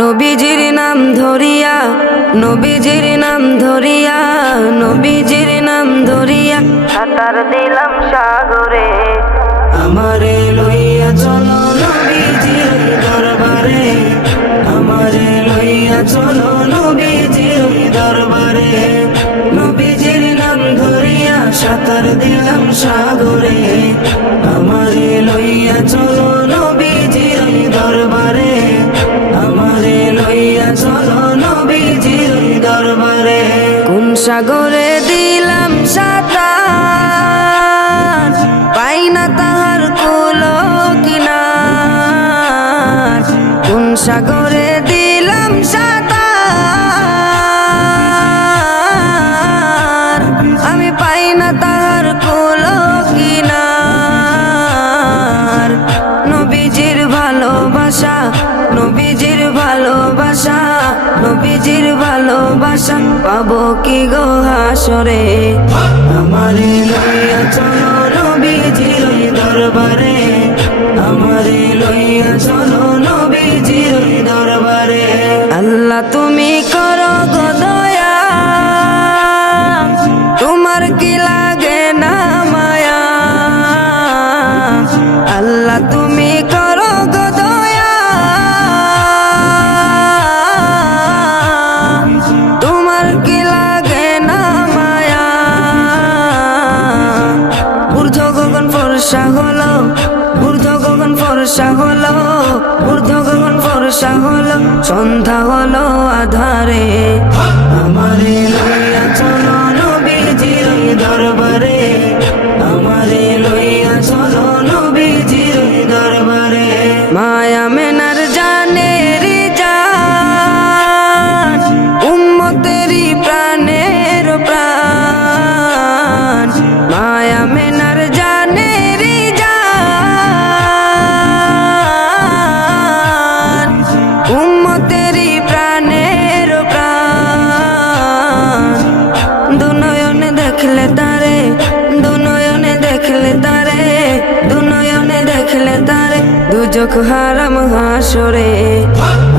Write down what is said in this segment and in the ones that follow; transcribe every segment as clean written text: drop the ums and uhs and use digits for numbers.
নবীজির নাম ধরিয়া, নবীজির নাম ধরিয়া, নবীজির নাম ধরিয়া সাঁতার দিলাম সাগরে। আমারে লইয়া চলো নবীজির দরবারে, আমারে লইয়া চলো নবীজির দরবারে। নবীজির নাম ধরিয়া সাঁতার দিলাম সাগরে। আমারে লইয়া চলো নবীজির দরবারে, আমারে লইয়া চলো নবীজির দরবারে। কোন সাগরে দিলাম সাঁতার, পাই না তাহার কুলো কিনার। কোন সাগরে দিলাম সাঁতার, আমি পাই না তাহার কুলো কিনার। নবীজির ভালোবাসা, নবীজির ভালোবাসা, নবীজির ভালোবাসা পাবো কি গো হাসরে। আমারে লইয়া চলো নবীজির দরবারে, আমারে লইয়া চলো নবীজির দরবারে। আল্লাহ তুমি করো গো দয়া, তোমার কি লাগে না মায়া। আল্লাহ তুমি করো গো দয়া, তোমার কি লাগে না মায়া। ঊর্ধ্ব গগন ফর্সা হলো, ঊর্ধ্ব গগন ফর্সা হলো, ঊর্ধ্ব গগন ফর্সা হলো, সন্ধ্যা হলো আধারে। আমারে লইয়া চলো নবীজির দরবারে, আমারে লইয়া চলো নবীজির দরবারে। মায়া মেনার জানের জান, উম্মতেরি প্রাণের প্রাণ। মায়া মেনার জানের জান, উম্মতেরি প্রাণের প্রাণ। দুনয়নে দেখলে তারে, দুনয়নে দেখলে তারে, দুনয়নে দেখলে তারে, দুজক হারাম হাসরে।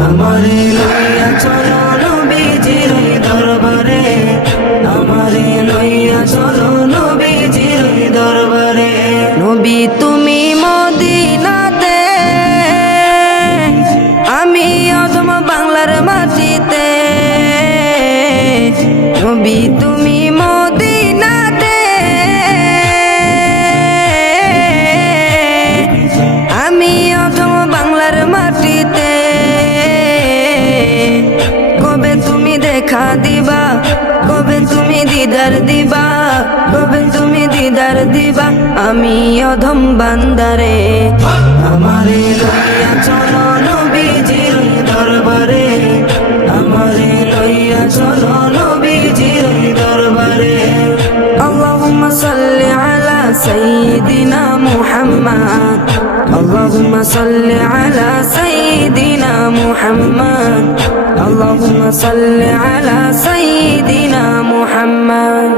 আমারে লইয়া চলো নবীজির দরবারে, আমারে লইয়া চলো নবীজির দরবারে। নবী তুমি মদিনাতে, আমি অধম বাংলার মাটিতে। নবী তুমি মদিনাতে, আমি অধম বাংলার মাটিতে। কবে তুমি দেখা দিবা, কবে তুমি দিদার দিবা, কবে তুমি দিদার দিবা আমি অধম বান্দারে। আমারে লইয়া চলো নবীজির দরবারে, আমারে লইয়া চলো নবীজির দরবারে। আল্লাহুম্মা সাল্লি আলা সাইয়্যিদিনা মুহাম্মদ, আল্লাহুম্মা সাল্লি আলা সাইয়্যিদিনা মুহাম্মদ, আল্লাহুম্মা সাল্লি আলা সাইয়্যিদিনা মুহাম্মদ।